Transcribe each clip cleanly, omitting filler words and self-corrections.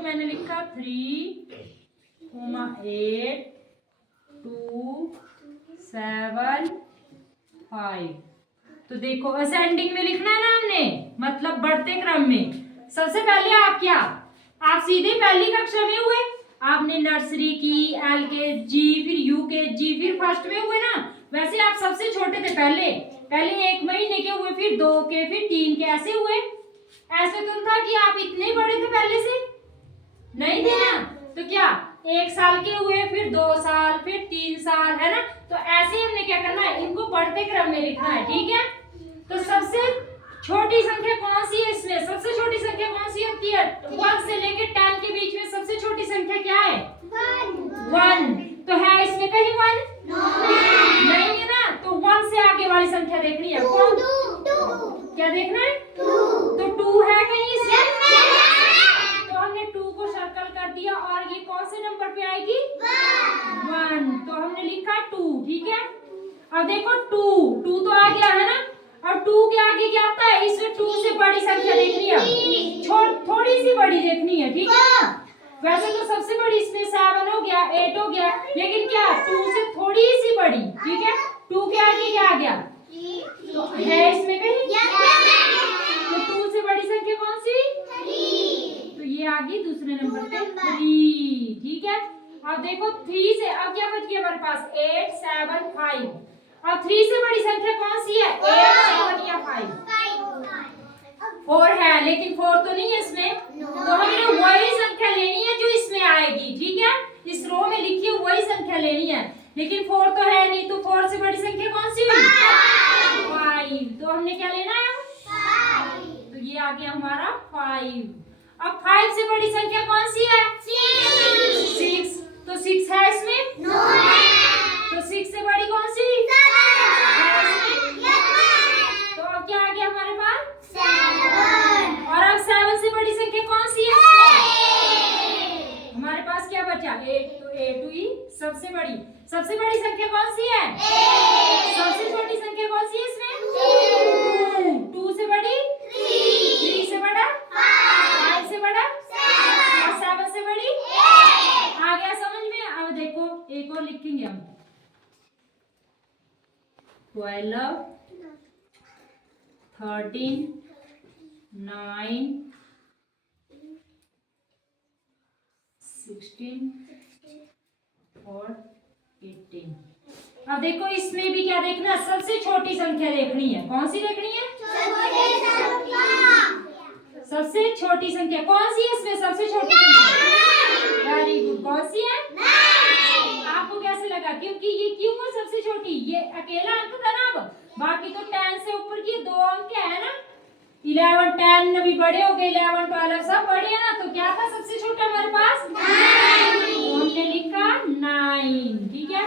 देखो मैंने लिखा 3, 8, 2, 7, 5। तो देखो असेंडिंग में लिखना है ना हमने, मतलब बढ़ते क्रम में। सबसे पहले आप सीधे पहली कक्षा में हुए, आपने नर्सरी की, LKG, फिर UKG, फिर फर्स्ट में हुए ना। वैसे आप सबसे छोटे थे, पहले 1 महीने के हुए, फिर 2 के, फिर 3 के, ऐसे हुए। ऐसे तो था कि आप इतने बड़े थे पहले से, नहीं थे ना। तो क्या 1 साल के हुए, फिर 2 साल, फिर 3 साल, है ना। तो ऐसे ही हमने क्या करना है, इनको बढ़ते क्रम में लिखना है, ठीक है। तो सबसे छोटी संख्या कौन सी है इसमें? सबसे छोटी संख्या कौन सी होती है? 1 से लेकर 10 के बीच में सबसे छोटी संख्या क्या है? 1। तो है इसमें कहीं 1? नहीं है ना। तो 1 से आगे वाली संख्या देखनी है। कौन? क्या देखना है? तो 2 है कहीं इसमें? तो हमने 2 को सर्कल कर दिया, और ये कौन से नंबर पे आएगी? 1। तो हमने लिखा 2, ठीक है। अब देखो 2 तो आ गया है ना। और 2 के आगे क्या आता है? इसमें 2 से बड़ी संख्या देखनी है, थोड़ी सी बड़ी देखनी है, ठीक है। वैसे तो सबसे बड़ी इसमें 7 हो गया, 8 हो गया, लेकिन क्या 2 से थोड़ी सी बड़ी, ठीक है। 2 के आगे क्या आ गया? तो है इसमें कहीं? तो 2 से बड़ी संख्या कौन सी? 3। तो ये आ गई दूसरे नंबर पे 3, ठीक है। अब देखो 3 से अब क्या बच गया हमारे पास? 8, 7, 5। अब 3 से बड़ी संख्या कौन सी है? 8, 7 या 5? 4 है, लेकिन 4 तो नहीं है इसमें। तो हमने वही संख्या लेनी है जो इसमें आएगी, ठीक है। इस रो में लिखी है वही संख्या लेनी है, लेकिन 4 तो है नहीं। तो 4 से बड़ी संख्या कौन सी हुई? 5। तो हमने क्या लेना है? 5। तो ये आ गया हमारा 5। अब 5 से बड़ी संख्या कौन सी है? 6। तो 6 है इसमें? नो है। तो 6 से बड़ी कौन सी? 7। तो अब क्या आ गया हमारे पास? 7। और अब 7 से बड़ी संख्या कौन सी है? 8। हमारे पास क्या बचा? 8। तो 8 हुई सबसे बड़ी। सबसे बड़ी संख्या कौन सी है? 8। सबसे छोटी संख्या कौन सी है इसमें? 2 से बड़ी? 3 से बड़ा? 5 से बड़ा? 7 और 7 से बड़ी? 8। आ गया समझ में? अब देखो एक और लिखेंगे हम। 12, 13, 9, 16 और 18। अब देखो इसमें भी क्या देखना? सबसे छोटी संख्या देखनी है। कौन सी देखनी है? सबसे छोटी संख्या कौन सी है इसमें? सबसे छोटी संख्या। Very good. कौन सी है? 9। आपको कैसे लगा? क्योंकि ये क्यों है सबसे छोटी? ये अकेला अंक था ना। अब बाकी तो 10 से ऊपर की 2 अंक है ना। 11, 10 भी बड़े हो गए, 11, 12 सब बड़े हैं ना। तो क्या था सबसे छोटा हमारे पास? 9। तो हमने लिखा 9, ठीक है।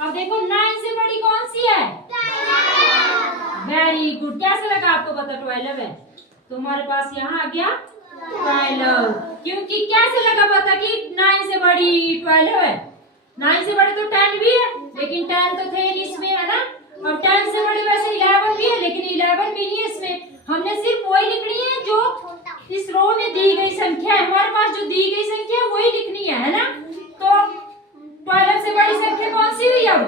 अब देखो 9 से बड़ी कौन सी है? 12। Very good. कैसे लगा आपको? पता 12 है। तो हमारे पास यहाँ आ गया 12। क्योंकि कैसे लगा पता कि 9 से बड़ी 12 है? 9 से बड़े तो 10 भी है, लेकिन 10 तो थे नहीं इसमें, है ना। अब 10 से बड़ी वैसे 11 भी है, लेकिन 11 भी नहीं है इसमें। हमने सिर्फ वही लिखनी है जो इस रो में दी गई संख्या है। हमारे पास जो दी गई संख्या है वही लिखनी है ना। तो 12 से बड़ी संख्या कौन सी हुई? अब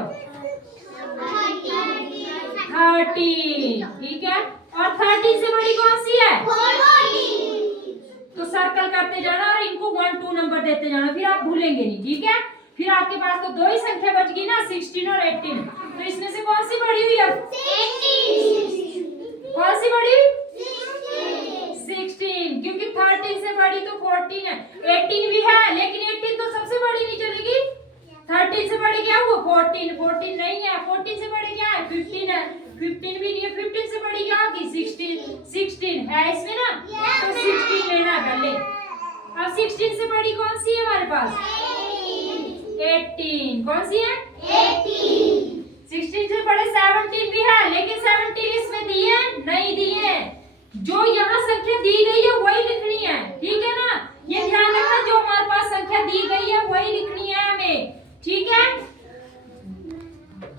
13, ठीक है। और 13 से बड़ी कौन सी है? 14। तो सर्कल करते जाना और इनको 1, 2 नंबर देते जाना, फिर आप भूलेंगे नहीं, ठीक है। फिर आपके पास तो 2 ही संख्या बच गई ना, 16 और 18। तो इसमें से कौन सी बड़ी हुई? अब 16। कौन सी बड़ी? 16, क्योंकि 13 से बड़ी तो 14 है। 18 भी है, लेकिन 18 तो सबसे बड़ी नहीं चलेगी। 13 से बड़ी क्या हुआ? 14। 14 नहीं है। 14 से बड़ी क्या है? 15 है। 15 भी नहीं है। 15 से बड़ी क्या होगी? 16 है इसमें ना। तो 16 लेना है पहले। अब 16 से बड़ी कौन सी है हमारे पास? 18। कौन सी है? 18। 16 से बड़े 17 भी है,